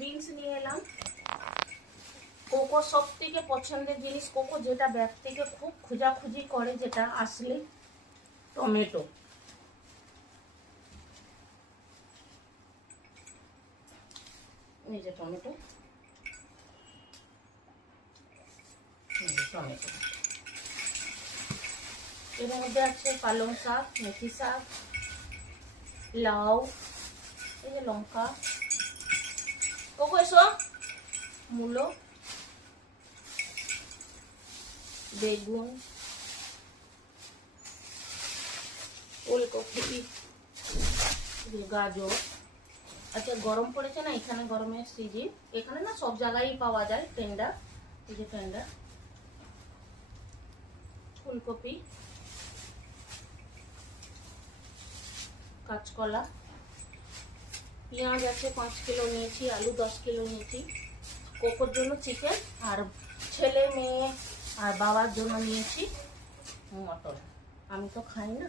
Beans নিয়ে এলাম। Cocoa সব থেকে পছন্দের জিনিস, কোকো যেটা ব্যাগ থেকে খুব খোঁজাখুঁজি করে যেটা আসলে টমেটো। এই যে টমেটো, টমেটো এর মধ্যে আছে পালং শাক, মেথি শাক, লাউ, এই যে লঙ্কা, কোকো এসো, মূলো, বেগুন, ফুলকপি, গাজর। আচ্ছা গরম পড়েছে না, এখানে গরমের সিজন, এখানে না সব জায়গায় পাওয়া যায় টেন্ডার, এই যে টেন্ডার, ফুলকপি, কাঁচকলা, পেঁয়াজ আছে 5 কিলো নিয়েছি, আলু 10 কিলো নিয়েছি, কোকোর জন্য চিকেন, আর ছেলে মেয়ে আর বাবার জন্য নিয়েছি মটর। আমি তো খাই না।